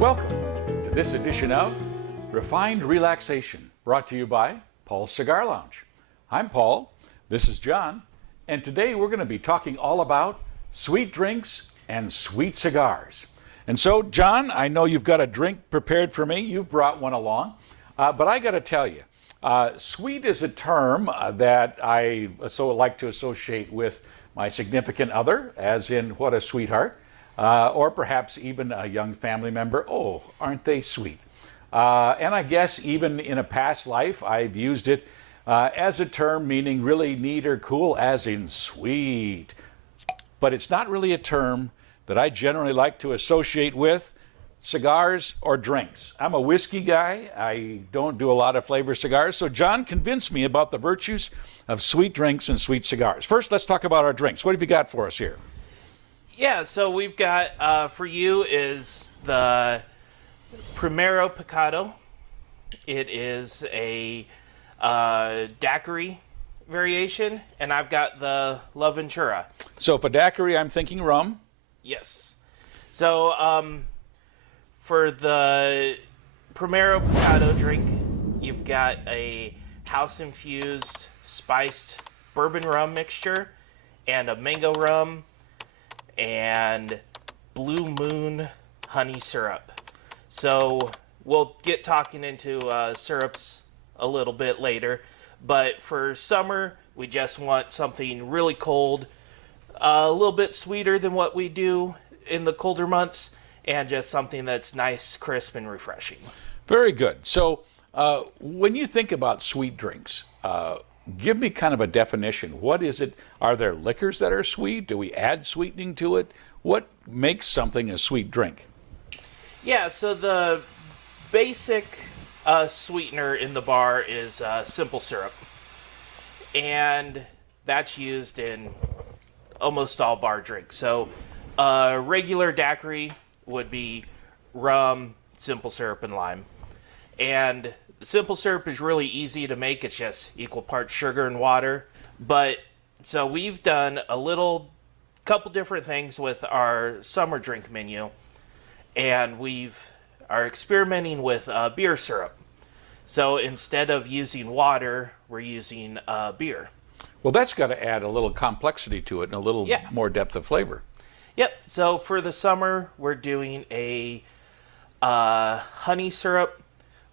Welcome to this edition of Refined Relaxation, brought to you by Paul's Cigar Lounge. I'm Paul, this is John, and today we're going to be talking all about sweet drinks and sweet cigars. And so, John, I know you've got a drink prepared for me. You've brought one along, but I got to tell you, sweet is a term that I so like to associate with my significant other, as in what a sweetheart. Or perhaps even a young family member. Oh, aren't they sweet? And I guess even in a past life, I've used it as a term meaning really neat or cool, as in sweet. But it's not really a term that I generally like to associate with cigars or drinks. I'm a whiskey guy. I don't do a lot of flavor cigars. So John convinced me about the virtues of sweet drinks and sweet cigars. First, let's talk about our drinks. What have you got for us here? Yeah, so we've got, for you is the Primero Picado. It is a daiquiri variation, and I've got the La Ventura. So for daiquiri, I'm thinking rum. Yes. So for the Primero Picado drink, you've got a house-infused spiced bourbon rum mixture and a mango rum and Blue Moon honey syrup. So we'll get talking into syrups a little bit later, but for summer we just want something really cold, a little bit sweeter than what we do in the colder months, and just something that's nice, crisp, and refreshing. Very good. So when you think about sweet drinks, give me kind of a definition. What is it? Are there liquors that are sweet? Do we add sweetening to it? What makes something a sweet drink? Yeah, so the basic sweetener in the bar is simple syrup. And that's used in almost all bar drinks. So regular daiquiri would be rum, simple syrup, and lime. And simple syrup is really easy to make. It's just equal parts sugar and water. But so we've done couple different things with our summer drink menu, and are experimenting with beer syrup. So instead of using water, we're using beer. Well, that's got to add a little complexity to it and a little more depth of flavor. Yep. So for the summer, we're doing a honey syrup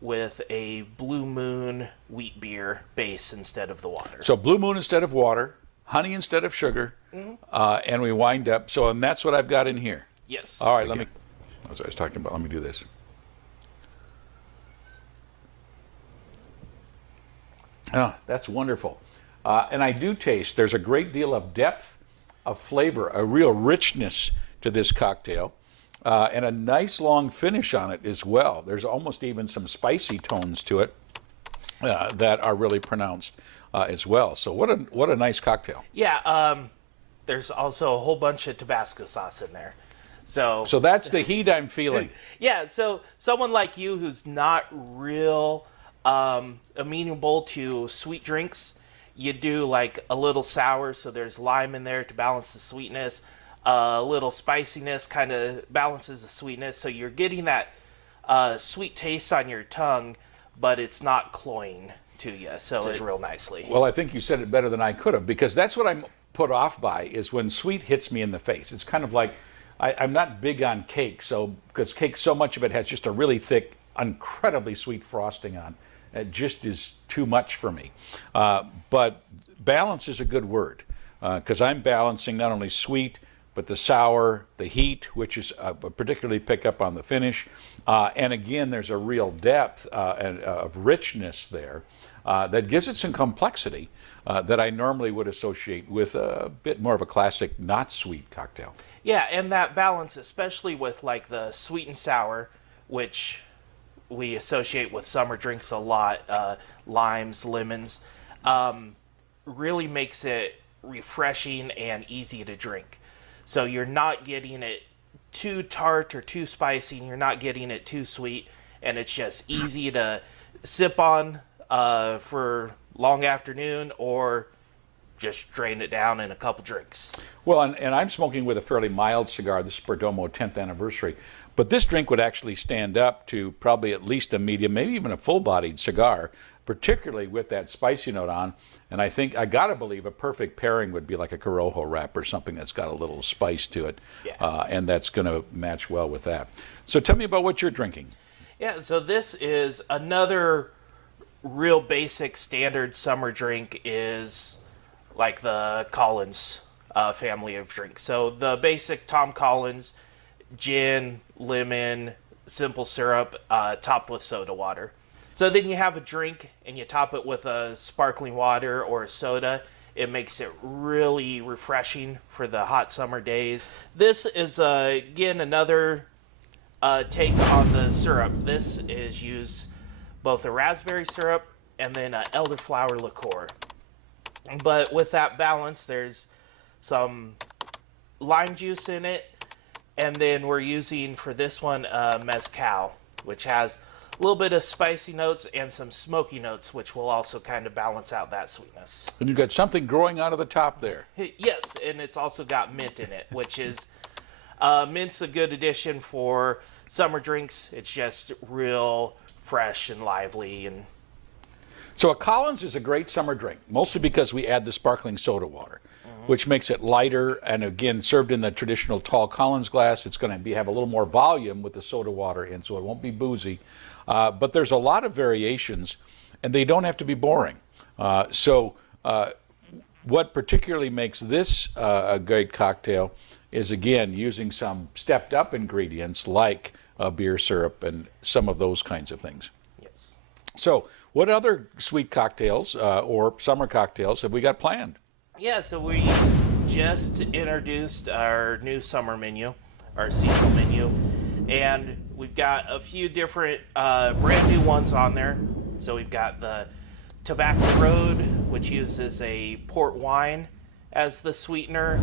with a Blue Moon wheat beer base instead of the water. So Blue Moon instead of water, honey instead of sugar, and we wind up. So, and that's what I've got in here. Yes. All right, let me, as I was talking about, let me do this. Ah, that's wonderful. And I do taste, there's a great deal of depth of flavor, a real richness to this cocktail. And a nice long finish on it as well. There's almost even some spicy tones to it that are really pronounced as well. So what a nice cocktail. Yeah, there's also a whole bunch of Tabasco sauce in there. So that's the heat I'm feeling. Yeah, so someone like you who's not real amenable to sweet drinks, you do like a little sour, so there's lime in there to balance the sweetness. A little spiciness kind of balances the sweetness, so you're getting that sweet taste on your tongue, but it's not cloying to you, so it's real nicely. Well, I think you said it better than I could have, because that's what I'm put off by, is when sweet hits me in the face. It's kind of like, I'm not big on cake, because cake, so much of it has just a really thick, incredibly sweet frosting on. It just is too much for me. But balance is a good word, because I'm balancing not only sweet, but the sour, the heat, which is particularly pick up on the finish. And again, there's a real depth and of richness there that gives it some complexity that I normally would associate with a bit more of a classic not sweet cocktail. Yeah, and that balance, especially with like the sweet and sour, which we associate with summer drinks a lot, limes, lemons, really makes it refreshing and easy to drink. So you're not getting it too tart or too spicy, and you're not getting it too sweet, and it's just easy to sip on for long afternoon, or just drain it down in a couple drinks. Well, and I'm smoking with a fairly mild cigar, this Perdomo 10th anniversary, But this drink would actually stand up to probably at least a medium, maybe even a full-bodied cigar, particularly with that spicy note on. And I think, I gotta believe, a perfect pairing would be like a Corojo wrap or something that's got a little spice to it. Yeah. And that's gonna match well with that. So tell me about what you're drinking. Yeah, so this is another real basic standard summer drink, is like the Collins family of drinks. So the basic Tom Collins, gin, lemon, simple syrup, topped with soda water. So then you have a drink and you top it with a sparkling water or a soda. It makes it really refreshing for the hot summer days. This is, again, another take on the syrup. This is use both a raspberry syrup and then an elderflower liqueur. But with that balance, there's some lime juice in it, and then we're using for this one mezcal, which has a little bit of spicy notes and some smoky notes, which will also kind of balance out that sweetness. And you've got something growing out of the top there. Yes, and it's also got mint in it, which is mint's a good addition for summer drinks. It's just real fresh and lively. And so a Collins is a great summer drink, mostly because we add the sparkling soda water, which makes it lighter, and again, served in the traditional tall Collins glass, it's going to have a little more volume with the soda water in, so it won't be boozy. But there's a lot of variations, and they don't have to be boring. What particularly makes this a great cocktail is, again, using some stepped up ingredients like beer syrup and some of those kinds of things. yes. So what other sweet cocktails or summer cocktails have we got planned? Yeah, so we just introduced our new summer menu, our seasonal menu, and we've got a few different brand new ones on there. So we've got the Tobacco Road, which uses a port wine as the sweetener.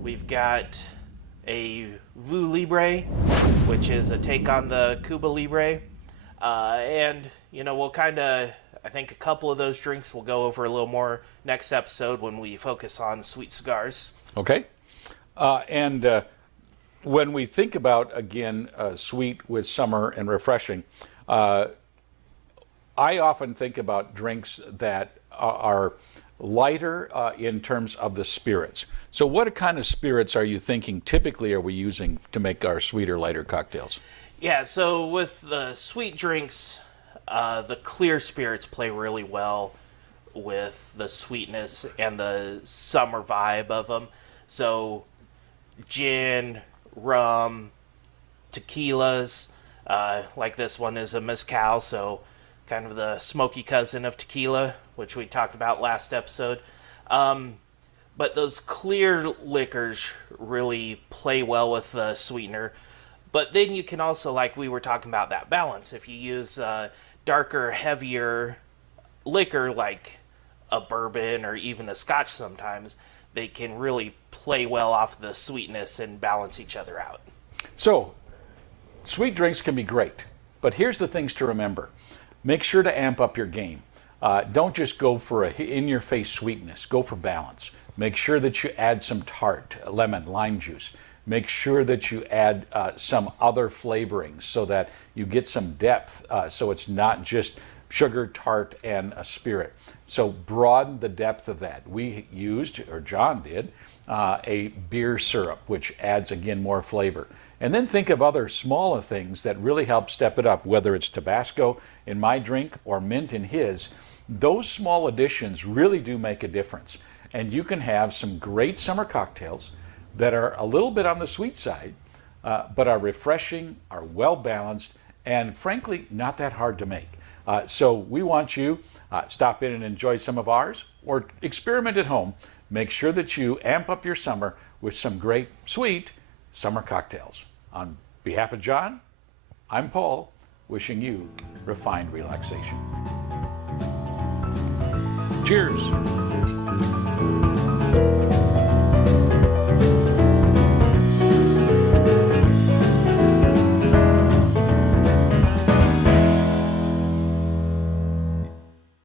We've got a Vue Libre, which is a take on the Cuba Libre. And, you know, we'll kind of, I think a couple of those drinks we'll go over a little more next episode when we focus on sweet cigars. Okay. When we think about, again, sweet with summer and refreshing, I often think about drinks that are lighter in terms of the spirits. So what kind of spirits are you thinking typically are we using to make our sweeter, lighter cocktails? Yeah, so with the sweet drinks, the clear spirits play really well with the sweetness and the summer vibe of them. So gin, rum, tequilas, like this one is a mezcal, so kind of the smoky cousin of tequila, which we talked about last episode. But those clear liquors really play well with the sweetener. But then you can also, like we were talking about, that balance. If you use darker, heavier liquor like a bourbon or even a scotch sometimes, they can really play well off the sweetness and balance each other out. So sweet drinks can be great, but here's the things to remember. Make sure to amp up your game. Don't just go for a in-your-face sweetness. Go for balance. Make sure that you add some tart, lemon, lime juice. Make sure that you add some other flavorings so that you get some depth, so it's not just sugar, tart, and a spirit. So broaden the depth of that. We used, or John did, a beer syrup, which adds, again, more flavor. And then think of other smaller things that really help step it up, whether it's Tabasco in my drink or mint in his. Those small additions really do make a difference. And you can have some great summer cocktails that are a little bit on the sweet side, but are refreshing, are well balanced, and frankly, not that hard to make. So we want you stop in and enjoy some of ours, or experiment at home. Make sure that you amp up your summer with some great sweet summer cocktails. On behalf of John, I'm Paul, wishing you refined relaxation. Cheers.